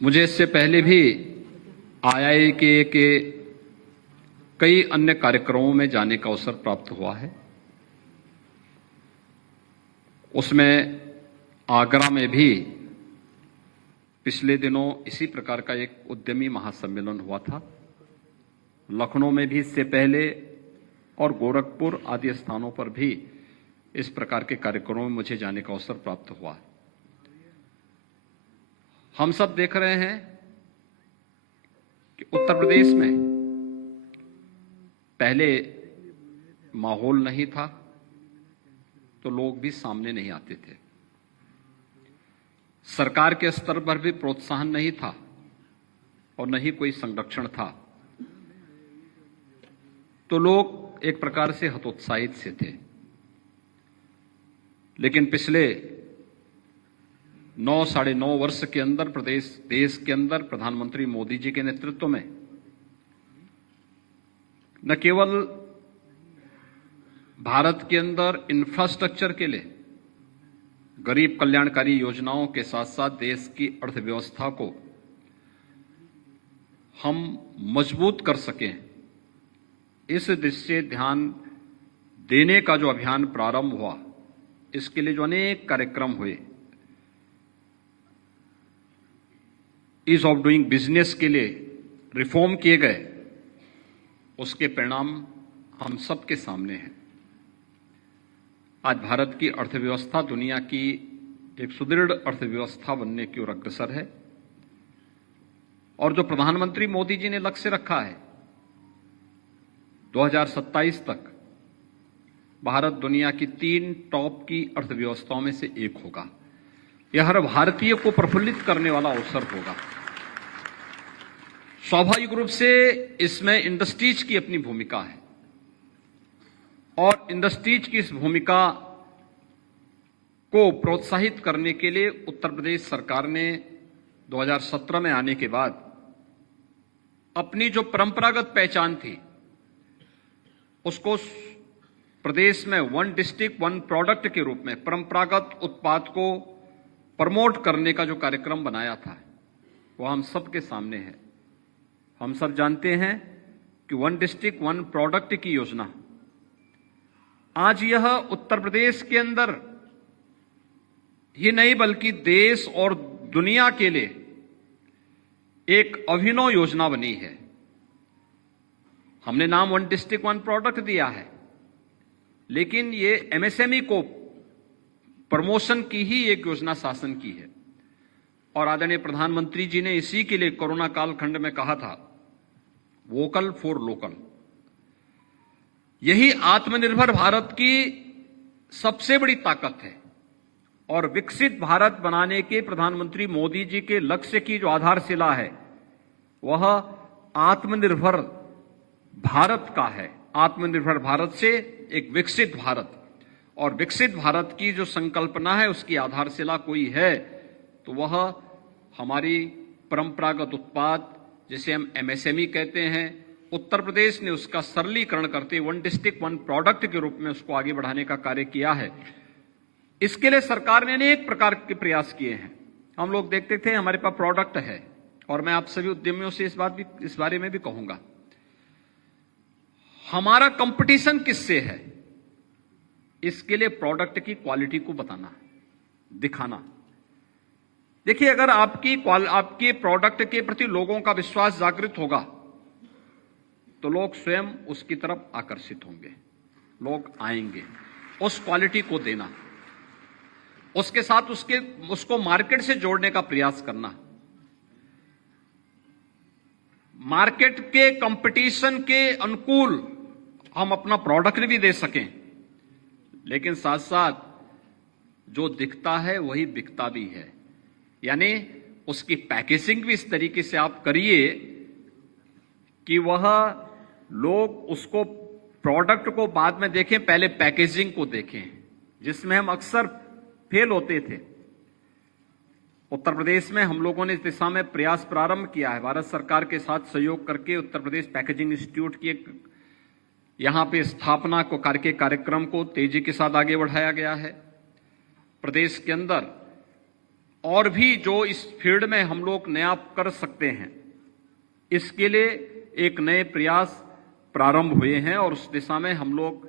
मुझे इससे पहले भी आईआईके के कई अन्य कार्यक्रमों में जाने का अवसर प्राप्त हुआ है। उसमें आगरा में भी पिछले दिनों इसी प्रकार का एक उद्यमी महासम्मेलन हुआ था। लखनऊ में भी इससे पहले और गोरखपुर आदि स्थानों पर भी इस प्रकार के कार्यक्रमों में मुझे जाने का अवसर प्राप्त हुआ। हम सब देख रहे हैं कि उत्तर प्रदेश में पहले माहौल नहीं था तो लोग भी सामने नहीं आते थे। सरकार के स्तर पर भी प्रोत्साहन नहीं था और न ही कोई संरक्षण था, तो लोग एक प्रकार से हतोत्साहित से थे। लेकिन पिछले 9-9.5 वर्ष के अंदर देश के अंदर प्रधानमंत्री मोदी जी के नेतृत्व में न केवल भारत के अंदर इंफ्रास्ट्रक्चर के लिए गरीब कल्याणकारी योजनाओं के साथ साथ देश की अर्थव्यवस्था को हम मजबूत कर सकें, इस दृष्टि से ध्यान देने का जो अभियान प्रारंभ हुआ, इसके लिए जो अनेक कार्यक्रम हुए, ईज ऑफ डूइंग बिजनेस के लिए रिफॉर्म किए गए, उसके परिणाम हम सबके सामने हैं। आज भारत की अर्थव्यवस्था दुनिया की एक सुदृढ़ अर्थव्यवस्था बनने की ओर अग्रसर है और जो प्रधानमंत्री मोदी जी ने लक्ष्य रखा है 2027 तक भारत दुनिया की 3 टॉप की अर्थव्यवस्थाओं में से एक होगा। यह हर भारतीय को प्रफुल्लित करने वाला अवसर होगा। स्वाभाविक रूप से इसमें इंडस्ट्रीज की अपनी भूमिका है और इंडस्ट्रीज की इस भूमिका को प्रोत्साहित करने के लिए उत्तर प्रदेश सरकार ने 2017 में आने के बाद अपनी जो परंपरागत पहचान थी उसको प्रदेश में 1 डिस्ट्रिक्ट 1 प्रोडक्ट के रूप में परंपरागत उत्पाद को प्रमोट करने का जो कार्यक्रम बनाया था वो हम सबके सामने है। हम सब जानते हैं कि 1 डिस्ट्रिक्ट 1 प्रोडक्ट की योजना आज यह उत्तर प्रदेश के अंदर ही नहीं बल्कि देश और दुनिया के लिए एक अभिनव योजना बनी है। हमने नाम 1 डिस्ट्रिक्ट 1 प्रोडक्ट दिया है, लेकिन ये एमएसएमई को प्रमोशन की ही एक योजना शासन की है और आदरणीय प्रधानमंत्री जी ने इसी के लिए कोरोना कालखंड में कहा था वोकल फॉर लोकल। यही आत्मनिर्भर भारत की सबसे बड़ी ताकत है और विकसित भारत बनाने के प्रधानमंत्री मोदी जी के लक्ष्य की जो आधारशिला है वह आत्मनिर्भर भारत का है। आत्मनिर्भर भारत से एक विकसित भारत, और विकसित भारत की जो संकल्पना है उसकी आधारशिला कोई है तो वह हमारी परंपरागत उत्पाद जिसे हम एमएसएमई कहते हैं, उत्तर प्रदेश ने उसका सरलीकरण करते 1 डिस्ट्रिक्ट 1 प्रोडक्ट के रूप में उसको आगे बढ़ाने का कार्य किया है। इसके लिए सरकार ने अनेक प्रकार के प्रयास किए हैं। हम लोग देखते थे हमारे पास प्रोडक्ट है और मैं आप सभी उद्यमियों से इस बारे में भी कहूंगा, हमारा कंपटीशन किससे है, इसके लिए प्रोडक्ट की क्वालिटी को बताना, दिखाना। देखिए, अगर आपके प्रोडक्ट के प्रति लोगों का विश्वास जागृत होगा तो लोग स्वयं उसकी तरफ आकर्षित होंगे, लोग आएंगे। उस क्वालिटी को देना, उसके साथ उसको मार्केट से जोड़ने का प्रयास करना, मार्केट के कंपटीशन के अनुकूल हम अपना प्रोडक्ट भी दे सकें, लेकिन साथ साथ जो दिखता है वही बिकता भी है। यानी उसकी पैकेजिंग भी इस तरीके से आप करिए कि वह लोग उसको प्रोडक्ट को बाद में देखें, पहले पैकेजिंग को देखें, जिसमें हम अक्सर फेल होते थे। उत्तर प्रदेश में हम लोगों ने इस दिशा में प्रयास प्रारंभ किया है। भारत सरकार के साथ सहयोग करके उत्तर प्रदेश पैकेजिंग इंस्टीट्यूट की एक यहां पे स्थापना को करके कार्यक्रम को तेजी के साथ आगे बढ़ाया गया है। प्रदेश के अंदर और भी जो इस फील्ड में हम लोग नया कर सकते हैं, इसके लिए एक नए प्रयास प्रारंभ हुए हैं और उस दिशा में हम लोग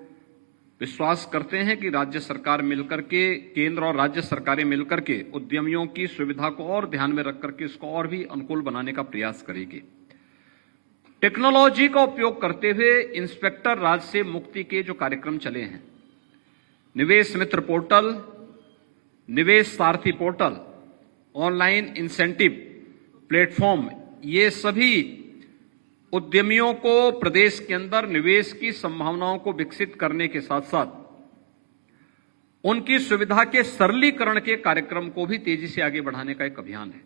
विश्वास करते हैं कि राज्य सरकार मिलकर के, केंद्र और राज्य सरकारें मिलकर के उद्यमियों की सुविधा को और ध्यान में रख करके इसको और भी अनुकूल बनाने का प्रयास करेगी। टेक्नोलॉजी का उपयोग करते हुए इंस्पेक्टर राज से मुक्ति के जो कार्यक्रम चले हैं, निवेश मित्र पोर्टल, निवेश सारथी पोर्टल, ऑनलाइन इंसेंटिव प्लेटफॉर्म, ये सभी उद्यमियों को प्रदेश के अंदर निवेश की संभावनाओं को विकसित करने के साथ साथ उनकी सुविधा के सरलीकरण के कार्यक्रम को भी तेजी से आगे बढ़ाने का एक अभियान है।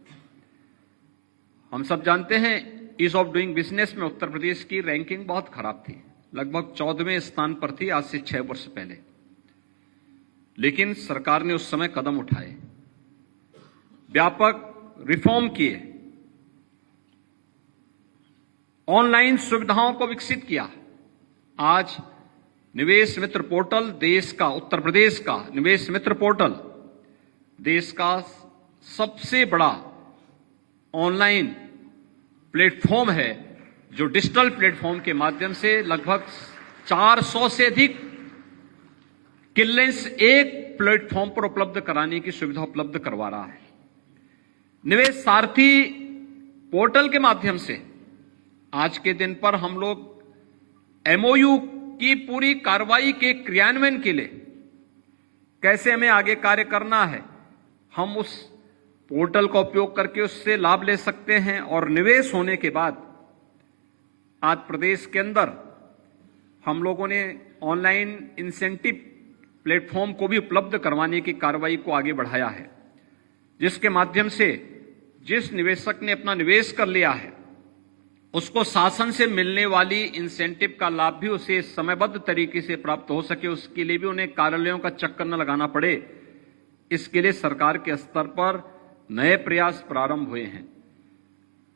हम सब जानते हैं ईज ऑफ डूइंग बिजनेस में उत्तर प्रदेश की रैंकिंग बहुत खराब थी, लगभग 14वें स्थान पर थी आज से 6 वर्ष पहले। लेकिन सरकार ने उस समय कदम उठाए, व्यापक रिफॉर्म किए, ऑनलाइन सुविधाओं को विकसित किया। आज निवेश मित्र पोर्टल देश का, उत्तर प्रदेश का निवेश मित्र पोर्टल देश का सबसे बड़ा ऑनलाइन प्लेटफॉर्म है, जो डिजिटल प्लेटफॉर्म के माध्यम से लगभग 400 से अधिक क्लियरेंस एक प्लेटफॉर्म पर उपलब्ध कराने की सुविधा उपलब्ध करवा रहा है। निवेश सारथी पोर्टल के माध्यम से आज के दिन पर हम लोग एमओयू की पूरी कार्रवाई के क्रियान्वयन के लिए कैसे हमें आगे कार्य करना है, हम उस पोर्टल का उपयोग करके उससे लाभ ले सकते हैं। और निवेश होने के बाद आज प्रदेश के अंदर हम लोगों ने ऑनलाइन इंसेंटिव प्लेटफॉर्म को भी उपलब्ध करवाने की कार्रवाई को आगे बढ़ाया है, जिसके माध्यम से जिस निवेशक ने अपना निवेश कर लिया है उसको शासन से मिलने वाली इंसेंटिव का लाभ भी उसे समयबद्ध तरीके से प्राप्त हो सके, उसके लिए भी उन्हें कार्यालयों का चक्कर न लगाना पड़े। इसके लिए सरकार के स्तर पर नए प्रयास प्रारंभ हुए हैं।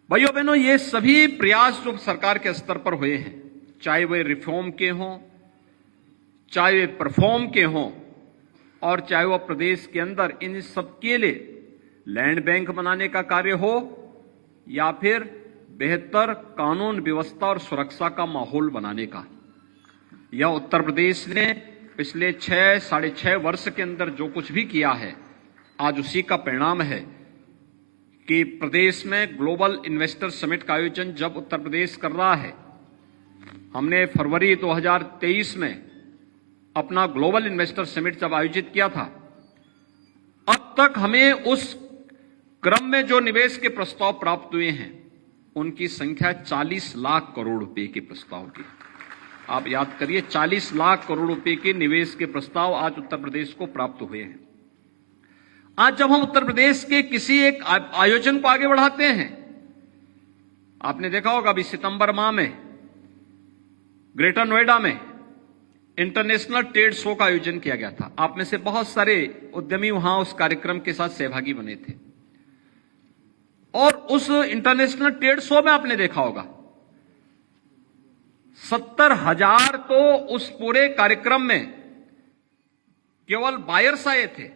भाइयों बहनों, ये सभी प्रयास जो सरकार के स्तर पर हुए हैं, चाहे वे रिफॉर्म के हों, चाहे वे परफॉर्म के हों, और चाहे वह प्रदेश के अंदर इन सबके लिए लैंड बैंक बनाने का कार्य हो या फिर बेहतर कानून व्यवस्था और सुरक्षा का माहौल बनाने का, यह उत्तर प्रदेश ने पिछले 6-6.5 वर्ष के अंदर जो कुछ भी किया है, आज उसी का परिणाम है कि प्रदेश में ग्लोबल इन्वेस्टर समिट का आयोजन जब उत्तर प्रदेश कर रहा है, हमने फरवरी 2023 में अपना ग्लोबल इन्वेस्टर समिट जब आयोजित किया था, अब तक हमें उस क्रम में जो निवेश के प्रस्ताव प्राप्त हुए हैं उनकी संख्या 40 लाख करोड़ रुपए के प्रस्ताव की। आप याद करिए, 40 लाख करोड़ रुपए के निवेश के प्रस्ताव आज उत्तर प्रदेश को प्राप्त हुए हैं। आज जब हम उत्तर प्रदेश के किसी एक आयोजन को आगे बढ़ाते हैं, आपने देखा होगा अभी सितंबर माह में ग्रेटर नोएडा में इंटरनेशनल ट्रेड शो का आयोजन किया गया था। आप में से बहुत सारे उद्यमी वहां उस कार्यक्रम के साथ सहभागी बने थे और उस इंटरनेशनल ट्रेड शो में आपने देखा होगा 70,000 तो उस पूरे कार्यक्रम में केवल बायर्स आए थे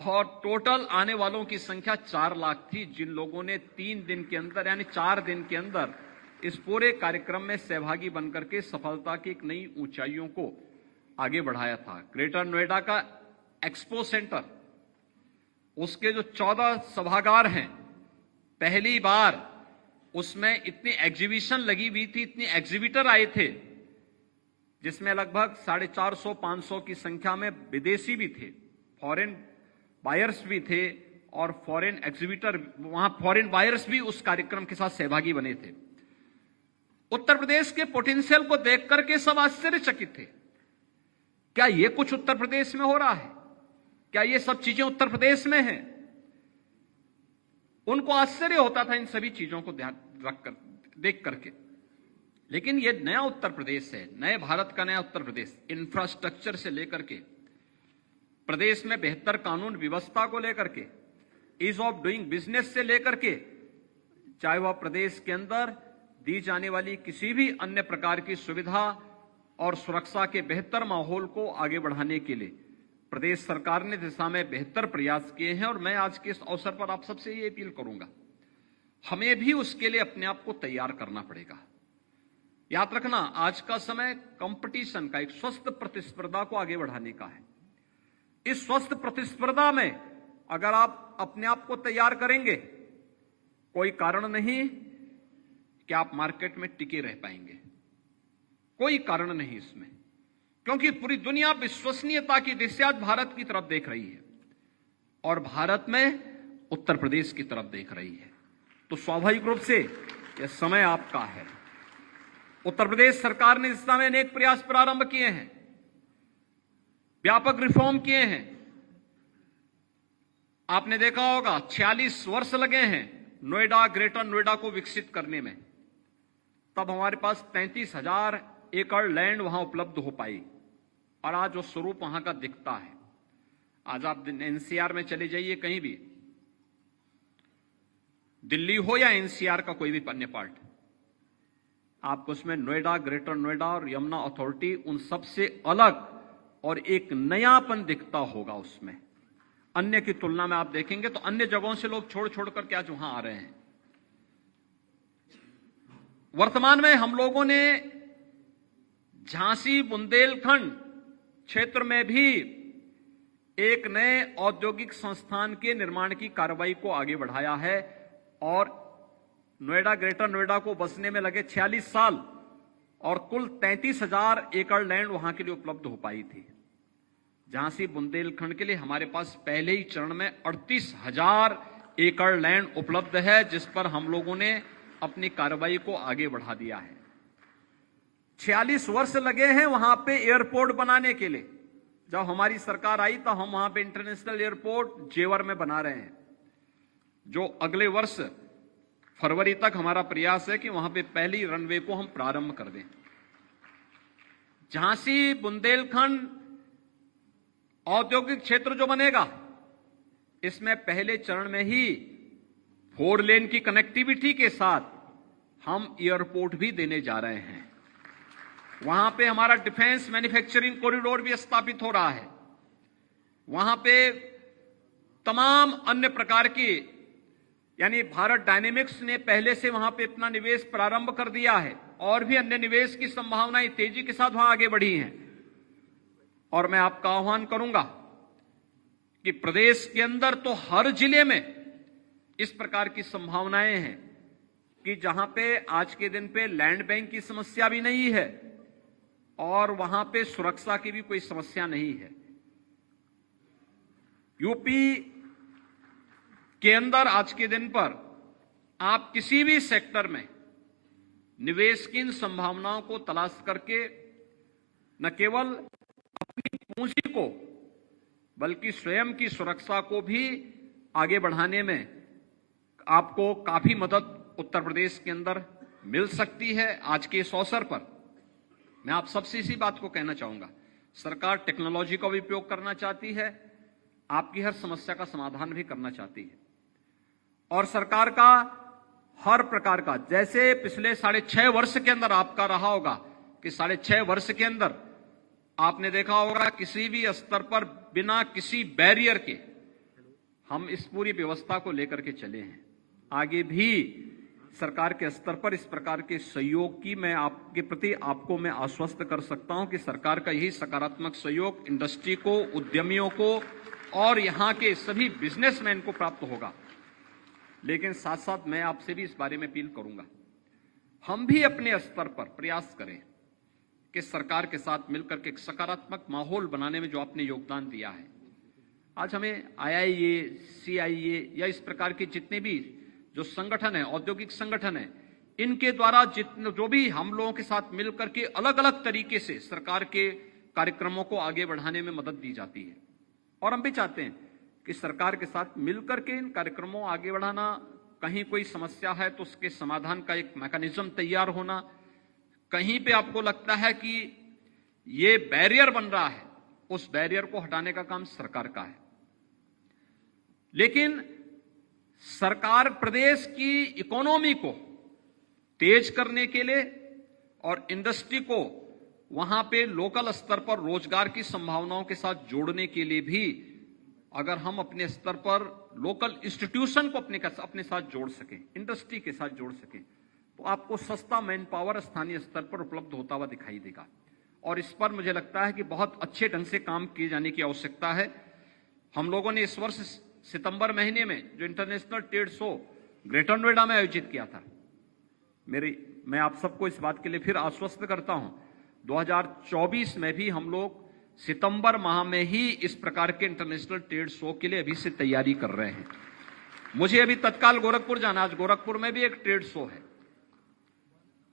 और टोटल आने वालों की संख्या 4 लाख थी, जिन लोगों ने 3 दिन के अंदर यानी 4 दिन के अंदर इस पूरे कार्यक्रम में सहभागी बनकर के सफलता की एक नई ऊंचाइयों को आगे बढ़ाया था। ग्रेटर नोएडा का एक्सपो सेंटर, उसके जो 14 सभागार हैं, पहली बार उसमें इतनी एग्जीबिशन लगी हुई थी, इतने एग्जीबिटर आए थे, जिसमें लगभग 450-500 की संख्या में विदेशी भी थे, फॉरेन बायर्स भी थे और फॉरेन एग्जीबिटर, वहां फॉरेन बायर्स भी उस कार्यक्रम के साथ सहभागी बने थे। उत्तर प्रदेश के पोटेंशियल को देख करके सब आश्चर्यचकित थे। क्या ये कुछ उत्तर प्रदेश में हो रहा है? क्या ये सब चीजें उत्तर प्रदेश में हैं? उनको आश्चर्य होता था इन सभी चीजों को ध्यान रखकर देख करके। लेकिन ये नया उत्तर प्रदेश है, नए भारत का नया उत्तर प्रदेश, इंफ्रास्ट्रक्चर से लेकर के प्रदेश में बेहतर कानून व्यवस्था को लेकर के, ईज ऑफ डूइंग बिजनेस से लेकर के, चाहे वह प्रदेश के अंदर दी जाने वाली किसी भी अन्य प्रकार की सुविधा और सुरक्षा के बेहतर माहौल को आगे बढ़ाने के लिए प्रदेश सरकार ने दिशा में बेहतर प्रयास किए हैं और मैं आज के इस अवसर पर आप सबसे ये अपील करूंगा, हमें भी उसके लिए अपने आप को तैयार करना पड़ेगा। याद रखना, आज का समय कंपटीशन का, एक स्वस्थ प्रतिस्पर्धा को आगे बढ़ाने का है। इस स्वस्थ प्रतिस्पर्धा में अगर आप अपने आप को तैयार करेंगे, कोई कारण नहीं कि आप मार्केट में टिके रह पाएंगे, कोई कारण नहीं इसमें, क्योंकि पूरी दुनिया विश्वसनीयता की दिशा आज भारत की तरफ देख रही है और भारत में उत्तर प्रदेश की तरफ देख रही है। तो स्वाभाविक रूप से यह समय आपका है। उत्तर प्रदेश सरकार ने इस समय अनेक प्रयास प्रारंभ किए हैं, व्यापक रिफॉर्म किए हैं। आपने देखा होगा 46 वर्ष लगे हैं नोएडा, ग्रेटर नोएडा को विकसित करने में। तब हमारे पास 33,000 एकड़ लैंड वहां उपलब्ध हो पाई और आज वो स्वरूप वहां का दिखता है। आज आप एनसीआर में चले जाइए, कहीं भी, दिल्ली हो या एनसीआर का कोई भी अन्य पार्ट, आपको उसमें नोएडा, ग्रेटर नोएडा और यमुना अथॉरिटी उन सबसे अलग और एक नयापन दिखता होगा उसमें। अन्य की तुलना में आप देखेंगे तो अन्य जगहों से लोग छोड़ छोड़ करके आज वहां आ रहे हैं। वर्तमान में हम लोगों ने झांसी बुंदेलखंड क्षेत्र में भी एक नए औद्योगिक संस्थान के निर्माण की कार्रवाई को आगे बढ़ाया है और नोएडा, ग्रेटर नोएडा को बसने में लगे 46 साल और कुल 33,000 एकड़ लैंड वहां के लिए उपलब्ध हो पाई थी। झांसी बुंदेलखंड के लिए हमारे पास पहले ही चरण में 38,000 एकड़ लैंड उपलब्ध है, जिस पर हम लोगों ने अपनी कार्रवाई को आगे बढ़ा दिया है। 46 वर्ष लगे हैं वहां पे एयरपोर्ट बनाने के लिए। जब हमारी सरकार आई तो हम वहां पे इंटरनेशनल एयरपोर्ट जेवर में बना रहे हैं, जो अगले वर्ष फरवरी तक हमारा प्रयास है कि वहां पे पहली रनवे को हम प्रारंभ कर दें। झांसी बुंदेलखंड औद्योगिक क्षेत्र जो बनेगा, इसमें पहले चरण में ही 4 लेन की कनेक्टिविटी के साथ हम एयरपोर्ट भी देने जा रहे हैं। वहां पे हमारा डिफेंस मैन्युफैक्चरिंग कॉरिडोर भी स्थापित हो रहा है। वहां पे तमाम अन्य प्रकार की, यानी भारत डायनेमिक्स ने पहले से वहां पे अपना निवेश प्रारंभ कर दिया है और भी अन्य निवेश की संभावनाएं तेजी के साथ वहां आगे बढ़ी हैं। और मैं आपका आह्वान करूंगा कि प्रदेश के अंदर तो हर जिले में इस प्रकार की संभावनाएं हैं कि जहां पे आज के दिन पे लैंड बैंक की समस्या भी नहीं है और वहां पे सुरक्षा की भी कोई समस्या नहीं है। यूपी के अंदर आज के दिन पर आप किसी भी सेक्टर में निवेश की इन संभावनाओं को तलाश करके न केवल अपनी पूंजी को बल्कि स्वयं की सुरक्षा को भी आगे बढ़ाने में आपको काफी मदद उत्तर प्रदेश के अंदर मिल सकती है। आज के इस अवसर पर मैं आप सबसे इसी बात को कहना चाहूंगा, सरकार टेक्नोलॉजी का भी उपयोग करना चाहती है, आपकी हर समस्या का समाधान भी करना चाहती है और सरकार का हर प्रकार का, जैसे पिछले 6.5 वर्ष के अंदर आपका रहा होगा कि 6.5 वर्ष के अंदर आपने देखा होगा किसी भी स्तर पर बिना किसी बैरियर के हम इस पूरी व्यवस्था को लेकर के चले हैं। आगे भी सरकार के स्तर पर इस प्रकार के सहयोग की मैं आपके प्रति आपको मैं आश्वस्त कर सकता हूं कि सरकार का यही सकारात्मक सहयोग इंडस्ट्री को, उद्यमियों को और यहां के सभी बिजनेसमैन को प्राप्त होगा। लेकिन साथ साथ मैं आपसे भी इस बारे में अपील करूंगा, हम भी अपने स्तर पर प्रयास करें कि सरकार के साथ मिलकर के एक सकारात्मक माहौल बनाने में जो आपने योगदान दिया है, आज हमें IIA, CIA या इस प्रकार के जितने भी जो संगठन है, औद्योगिक संगठन है, इनके द्वारा जो भी हम लोगों के साथ मिलकर के अलग अलग तरीके से सरकार के कार्यक्रमों को आगे बढ़ाने में मदद दी जाती है। और हम भी चाहते हैं कि सरकार के साथ मिलकर के इन कार्यक्रमों आगे बढ़ाना, कहीं कोई समस्या है तो उसके समाधान का एक मैकेनिज्म तैयार होना, कहीं पे आपको लगता है कि ये बैरियर बन रहा है, उस बैरियर को हटाने का काम सरकार का है। लेकिन सरकार प्रदेश की इकोनॉमी को तेज करने के लिए और इंडस्ट्री को वहां पे लोकल स्तर पर रोजगार की संभावनाओं के साथ जोड़ने के लिए भी अगर हम अपने स्तर पर लोकल इंस्टीट्यूशन को अपने साथ जोड़ सकें, इंडस्ट्री के साथ जोड़ सकें, तो आपको सस्ता मैन पावर स्थानीय स्तर पर उपलब्ध होता हुआ दिखाई देगा। और इस पर मुझे लगता है कि बहुत अच्छे ढंग से काम किए जाने की आवश्यकता है। हम लोगों ने इस वर्ष सितंबर महीने में जो international trade show greater Noida में आयोजित किया था, मैं आप सबको इस बात के लिए फिर आश्वस्त करता हूं, 2024 में भी हम लोग सितंबर माह में ही इस प्रकार के इंटरनेशनल ट्रेड शो के लिए अभी से तैयारी कर रहे हैं। मुझे अभी तत्काल गोरखपुर जाना, आज गोरखपुर में भी एक ट्रेड शो है,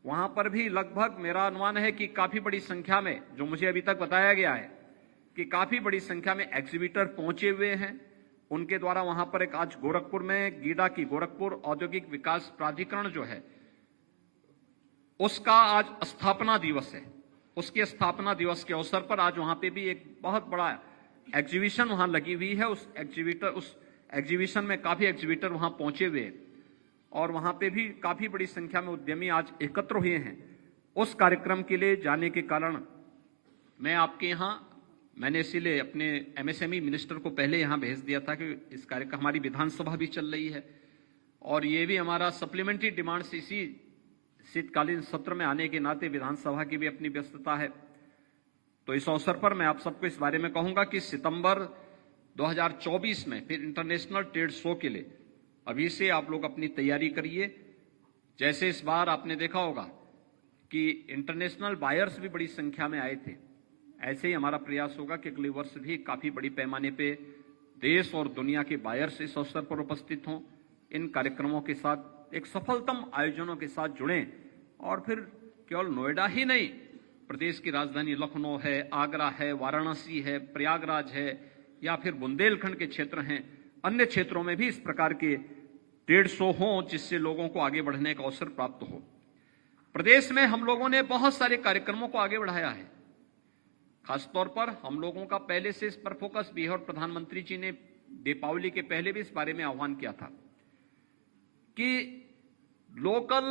वहां पर भी लगभग मेरा अनुमान है कि काफी बड़ी संख्या में, जो मुझे अभी तक बताया गया है कि काफी बड़ी संख्या में एग्जीबिटर पहुंचे हुए हैं। उनके द्वारा वहां पर एक आज गोरखपुर में गीडा की गोरखपुर औद्योगिक विकास प्राधिकरण जो है उसका आज स्थापना दिवस है। उसके स्थापना दिवस के अवसर पर आज वहां पे भी एक बहुत बड़ा एग्जीबिशन वहां लगी हुई है। उस एग्जीबिशन में काफी एग्जीबिटर वहां पहुंचे हुए हैं और वहां पे भी काफी बड़ी संख्या में उद्यमी आज एकत्र हुए हैं। उस कार्यक्रम के लिए जाने के कारण मैं आपके यहां, मैंने इसीलिए अपने एमएसएमई मिनिस्टर को पहले यहां भेज दिया था कि इस कार्यक्रम, हमारी विधानसभा भी चल रही है और ये भी हमारा सप्लीमेंट्री डिमांड्स इसी शीतकालीन सत्र में आने के नाते विधानसभा की भी अपनी व्यस्तता है। तो इस अवसर पर मैं आप सबको इस बारे में कहूंगा कि सितंबर 2024 में फिर इंटरनेशनल ट्रेड शो के लिए अभी से आप लोग अपनी तैयारी करिए। जैसे इस बार आपने देखा होगा कि इंटरनेशनल बायर्स भी बड़ी संख्या में आए थे, ऐसे ही हमारा प्रयास होगा कि अगले वर्ष भी काफी बड़ी पैमाने पे देश और दुनिया के बायर्स इस अवसर पर उपस्थित हों। इन कार्यक्रमों के साथ एक सफलतम आयोजनों के साथ जुड़ें और फिर केवल नोएडा ही नहीं, प्रदेश की राजधानी लखनऊ है, आगरा है, वाराणसी है, प्रयागराज है या फिर बुंदेलखंड के क्षेत्र हैं, अन्य क्षेत्रों में भी इस प्रकार के ट्रेड शो हों जिससे लोगों को आगे बढ़ने का अवसर प्राप्त हो। प्रदेश में हम लोगों ने बहुत सारे कार्यक्रमों को आगे बढ़ाया है। खासतौर पर हम लोगों का पहले से इस पर फोकस भी है और प्रधानमंत्री जी ने दीपावली के पहले भी इस बारे में आह्वान किया था कि लोकल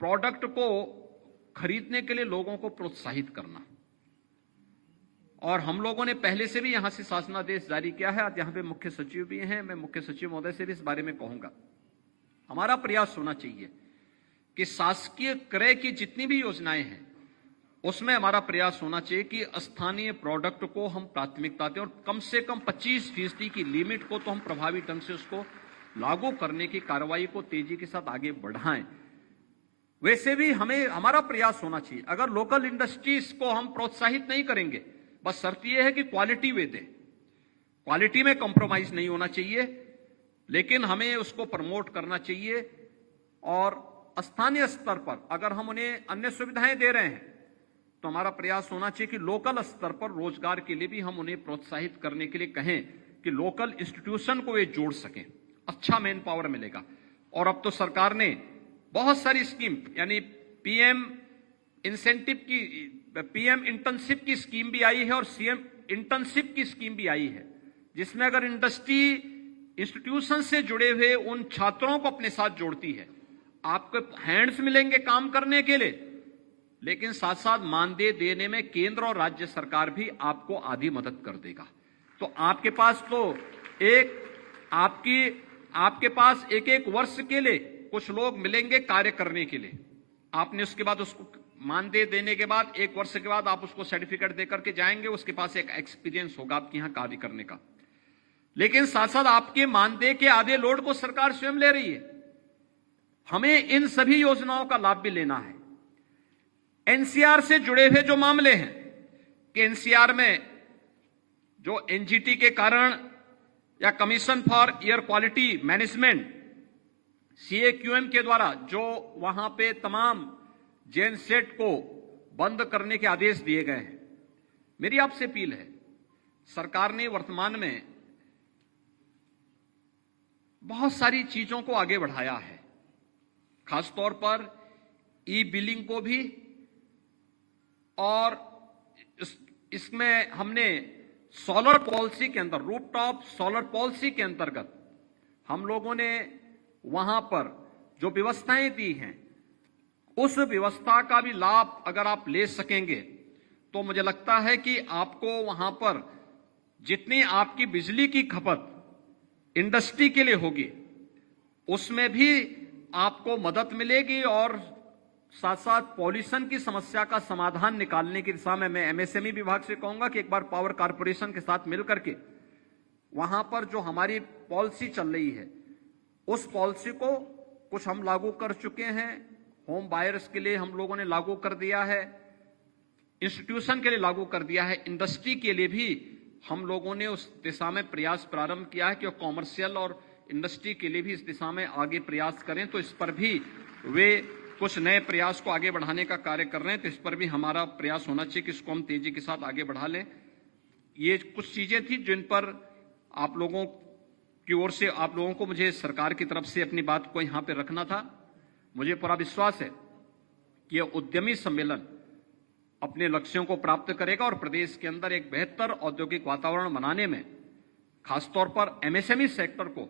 प्रोडक्ट को खरीदने के लिए लोगों को प्रोत्साहित करना। और हम लोगों ने पहले से भी यहां से शासनादेश जारी किया है। आज यहां पे मुख्य सचिव भी हैं, मैं मुख्य सचिव महोदय से भी इस बारे में कहूंगा। हमारा प्रयास होना चाहिए कि शासकीय क्रय की जितनी भी योजनाएं हैं उसमें हमारा प्रयास होना चाहिए कि स्थानीय प्रोडक्ट को हम प्राथमिकता दें और कम से कम 25% की लिमिट को तो हम प्रभावी ढंग से उसको लागू करने की कार्रवाई को तेजी के साथ आगे बढ़ाएं। वैसे भी हमारा प्रयास होना चाहिए, अगर लोकल इंडस्ट्रीज को हम प्रोत्साहित नहीं करेंगे, बस शर्त यह है कि क्वालिटी वे दें, क्वालिटी में कॉम्प्रोमाइज नहीं होना चाहिए, लेकिन हमें उसको प्रमोट करना चाहिए। और स्थानीय स्तर पर अगर हम उन्हें अन्य सुविधाएं दे रहे हैं तो हमारा प्रयास होना चाहिए कि लोकल स्तर पर रोजगार के लिए भी हम उन्हें प्रोत्साहित करने के लिए कहें कि लोकल इंस्टीट्यूशन को वे जोड़ सकें, अच्छा मैन पावर मिलेगा। और अब तो सरकार ने बहुत सारी स्कीम, यानी पीएम इंटर्नशिप की स्कीम भी आई है और सीएम इंटर्नशिप की स्कीम भी आई है, जिसमें अगर इंडस्ट्री इंस्टीट्यूशन से जुड़े हुए उन छात्रों को अपने साथ जोड़ती है, आपको हैंड्स मिलेंगे काम करने के लिए, लेकिन साथ साथ मानदेय देने में केंद्र और राज्य सरकार भी आपको आधी मदद कर देगा। तो आपके पास तो आपके पास एक वर्ष के लिए कुछ लोग मिलेंगे कार्य करने के लिए। आपने उसके बाद उसको मानदेय देने के बाद 1 वर्ष के बाद आप उसको सर्टिफिकेट देकर के जाएंगे, उसके पास एक एक्सपीरियंस होगा आपके यहां कार्य करने का। लेकिन साथ साथ आपके मानदेय के आधे लोड को सरकार स्वयं ले रही है। हमें इन सभी योजनाओं का लाभ भी लेना है। एनसीआर से जुड़े हुए जो मामले हैं कि एनसीआर में जो एनजीटी के कारण या commission for air quality management CAQM के द्वारा जो वहां पे तमाम जेनसेट को बंद करने के आदेश दिए गए हैं, मेरी आपसे अपील है, सरकार ने वर्तमान में बहुत सारी चीजों को आगे बढ़ाया है, खासतौर पर ई-बिलिंग को भी, और इसमें हमने सोलर पॉलिसी के अंदर, रूफटॉप सोलर पॉलिसी के अंतर्गत हम लोगों ने वहां पर जो व्यवस्थाएं दी हैं उस व्यवस्था का भी लाभ अगर आप ले सकेंगे तो मुझे लगता है कि आपको वहां पर जितनी आपकी बिजली की खपत इंडस्ट्री के लिए होगी उसमें भी आपको मदद मिलेगी और साथ साथ पॉल्यूशन की समस्या का समाधान निकालने की दिशा में मैं एमएसएमई विभाग से कहूंगा कि एक बार पावर कारपोरेशन के साथ मिलकर के वहां पर जो हमारी पॉलिसी चल रही है उस पॉलिसी को कुछ हम लागू कर चुके हैं। होम बायर्स के लिए हम लोगों ने लागू कर दिया है, इंस्टीट्यूशन के लिए लागू कर दिया है, इंडस्ट्री के लिए भी हम लोगों ने उस दिशा में प्रयास प्रारंभ किया है कि कॉमर्शियल और इंडस्ट्री के लिए भी इस दिशा में आगे प्रयास करें। तो इस पर भी वे कुछ नए प्रयास को आगे बढ़ाने का कार्य कर रहे हैं, तो इस पर भी हमारा प्रयास होना चाहिए कि इसको हम तेजी के साथ आगे बढ़ा लें। ये कुछ चीजें थी जिन पर आप लोगों की ओर से आप लोगों को मुझे सरकार की तरफ से अपनी बात को यहां पे रखना था। मुझे पूरा विश्वास है कि यह उद्यमी सम्मेलन अपने लक्ष्यों को प्राप्त करेगा और प्रदेश के अंदर एक बेहतर औद्योगिक वातावरण बनाने में, खासतौर पर एमएसएमई सेक्टर को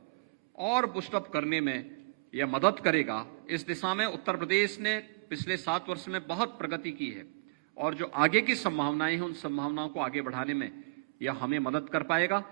और बूस्टअप करने में यह मदद करेगा। इस दिशा में उत्तर प्रदेश ने पिछले 7 वर्ष में बहुत प्रगति की है और जो आगे की संभावनाएं हैं उन संभावनाओं को आगे बढ़ाने में यह हमें मदद कर पाएगा।